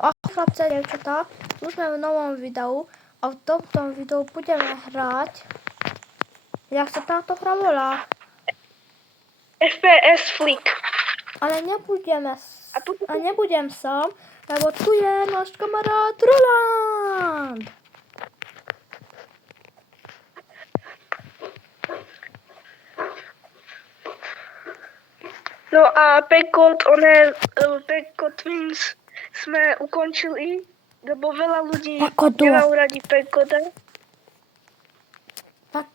Chlapce, dievčatá, tu sme v novom videu a v tomto videu budeme hrať. Jak sa táto hra volá? FPS Flick. Ale nebudem sám, lebo tu je náš kamarát Roland. No a Pekot Twins sme ukončili, lebo veľa ľudí Pekodu. nemajú radi Pekota. Tak,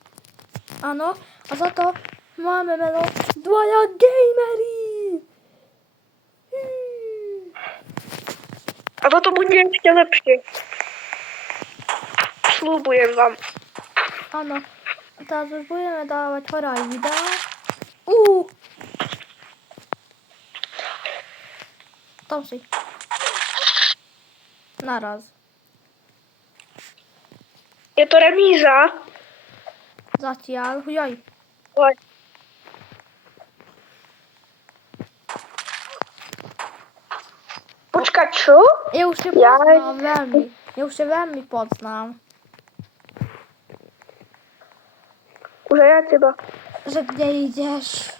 áno, a za to máme meno Dvaja gamery. A toto bude ešte lepšie. Sľubujem vám. Áno, teraz už budeme dávať horaj videa. Tam si. Naraz. Je to remíza. Zatiaľ, jaj. Ale počkať, čo? Ja už ťa poznám veľmi. Ja už ťa veľmi poznám. Už aj ja teba. Že kde ideš?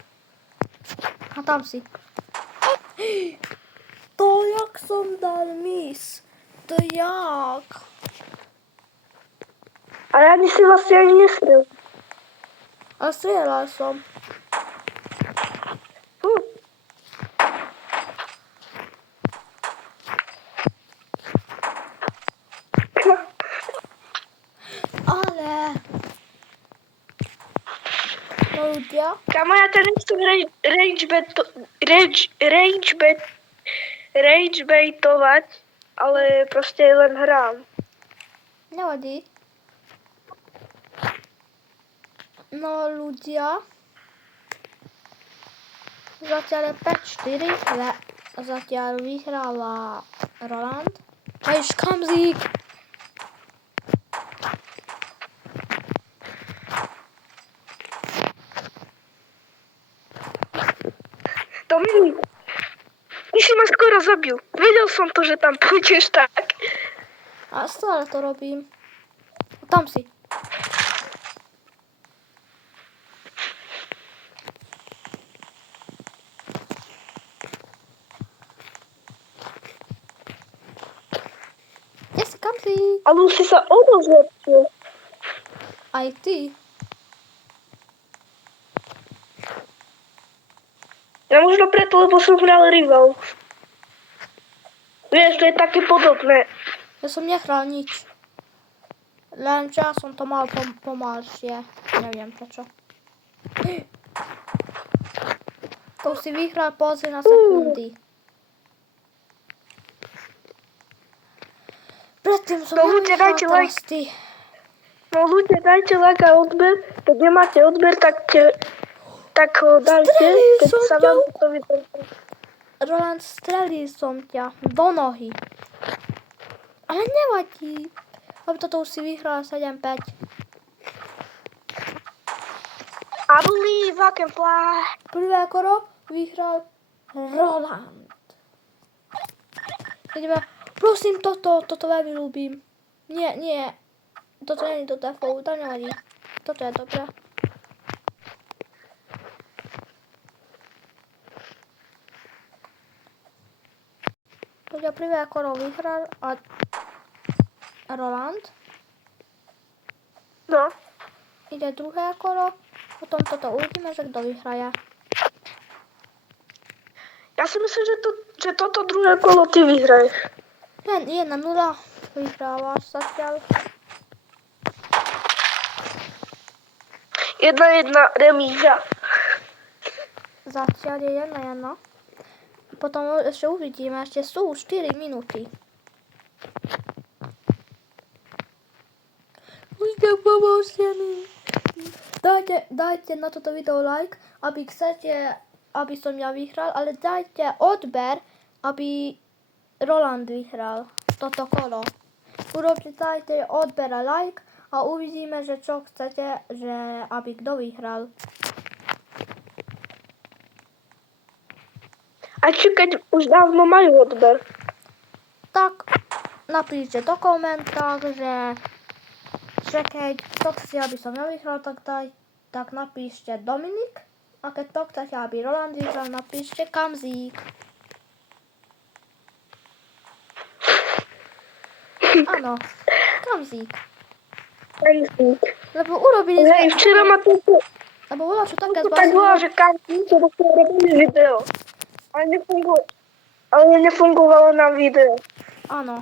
A tam si. To jak som dal miss. To jak? A ja si vlastne ani nestrel. A strieľal som. Ale... No ľudia, Kamo, ja to nechcem ragebaitovať, ale proste len hrám. nevadí. No ľudia, zatiaľ je 5-4, zatiaľ vyhráva Roland. Aj škamzík. Dominik, ty si ma skoro zabil. Vedel som to, že tam pôjdeš tak. A stále to robím. Tam si. Kde si, kam si? Ale už si sa o to zlepšil. Aj ty. Ja možno preto, lebo som hral rival. Vieš, to je také podobné. Ja som nehral nič. Len časom to mal pomalšie. Neviem prečo. To si vyhral, pozri na sekundy. Predtým som No ľudia, nevyhral, dajte teraz ty. No ľudia, dajte like a odber. Keď nemáte odber, tak ho dajte, keď som sa ťa. vám to vydarí. Roland, strelil som ťa do nohy. Ale nevadí. Lebo toto už si vyhral 7-5. I believe I can fly. Prvé kolo vyhral Roland. Ideme. Prosím, toto veľmi ľúbim. Nie. Toto nie je do default, to nevadí. Toto je dobré. Ľudia, prvé kolo vyhral a Roland. No. Ide druhé kolo. Potom toto uvidíme, že kto vyhraje. Ja si myslím, že toto druhé kolo ty vyhraješ. 1-0 vyhrávaš zatiaľ. 1-1 remíza. Zatiaľ je 1-1. Potom ešte uvidíme, ešte sú 4 minúty. Ľudia, pomôžte mi. Dajte na toto video like, aby chcete, aby som ja vyhral, ale dajte odber, aby Roland vyhral toto kolo. Dajte odber a like a uvidíme, že čo chcete, že aby kto vyhral. A či keď už dávno majú odber. tak napíšte do komentách, že keď to chce, aby som ja vyhral, tak napíšte Dominik. A keď to chcete, aby Roland vyhral, napíšte Kamzík. Áno, Kamzík. Lebo urobili sme... Hej, včera ma to Lebo bolo čo také tak volá, že každý, čo robili video. Ale nefungovalo nám video. Áno.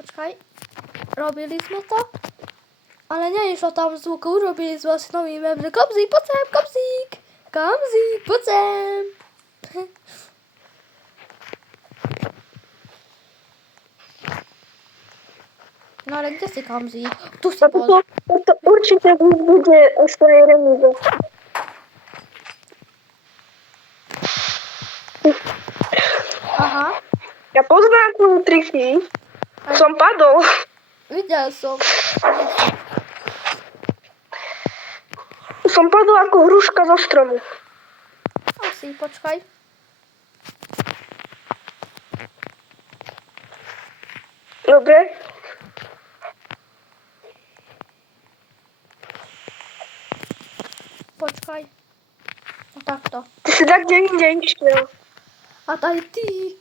Počkaj. Robili sme to. Ale neišlo tam zvuk. Urobili sme asi nový mem, že Kamzík, poď sem, Kamzík. Kamzík, poď sem. No ale kde si Kamzík? Tu si bol. To určite bude o svojej remíze. Aha. Ja poznám tú triky. Som padol. Videl som. Som padol ako hruška zo stromu. Asi, počkaj. Dobre. Počkaj. No takto. Ty si tak kde inde išiel. A tady ty.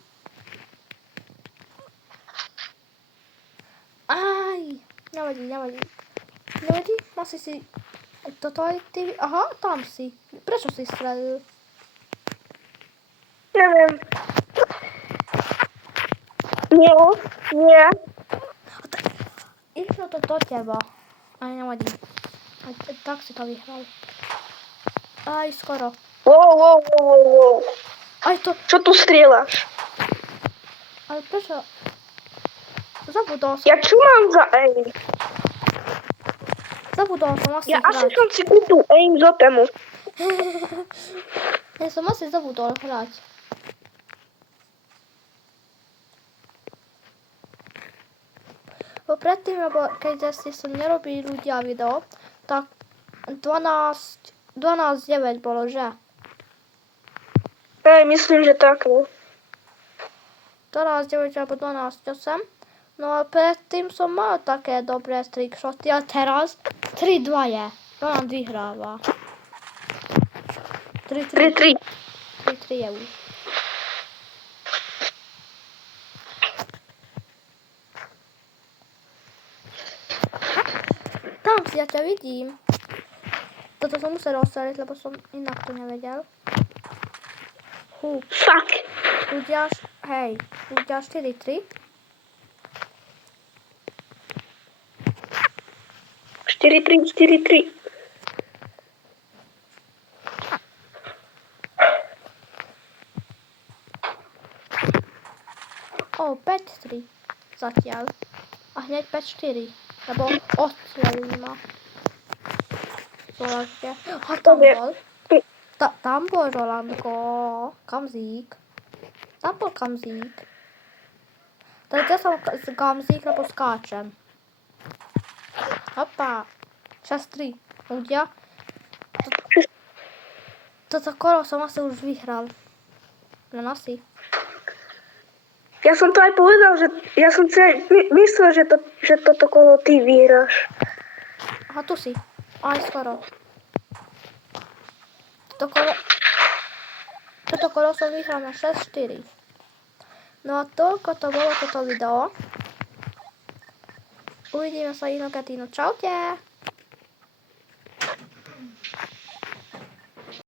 Aj. Nevadí. Nevadí? Asi si... Toto aj ty... Aha, tam si. Prečo si strelil? Neviem. Nie. Išlo to do teba. Aj nevadí. Aj tak si to vyhral. Aj skoro. Wow. Aj to... Čo tu strieľaš? Ale prečo... Zabudol som. Ja čo mám za aim? Zabudol som asi Ja asi hrať. som si kúpil aim zo tému. Ja som asi zabudol hrať. Bo predtým, lebo keď si som nerobili ľudia video, tak 12-9 bolo, že? Hej, myslím, že tak, no. 12-9 alebo 12-8. No a predtým som mal také dobré trickshoty a teraz 3-2 je. Roland vyhráva. 3-3. 3-3 je už. Tam si, ja ťa vidím. Toto som musel rozseliť, lebo som inak to nevedel. Fuck. Ľudia 4-3. 4-3. O, 5-3 zatiaľ. A hneď 5-4, lebo odstrelili ma. Zoražte. A tam bol. Tam bol Rolandko. Kamzík. Tam bol Kamzík. Takže ja som Kamzík, lebo skáčem. Hopa. 6-3. Ľudia. Toto kolo som asi už vyhral. Len asi. Ja som to aj povedal, že ja som si myslel, že toto kolo ty vyhráš. Aha, tu si. Aj skoro. Toto kolo som vyhral na 6-4. No a toľko to bolo toto video. Uvidíme sa inokedy. No čaute.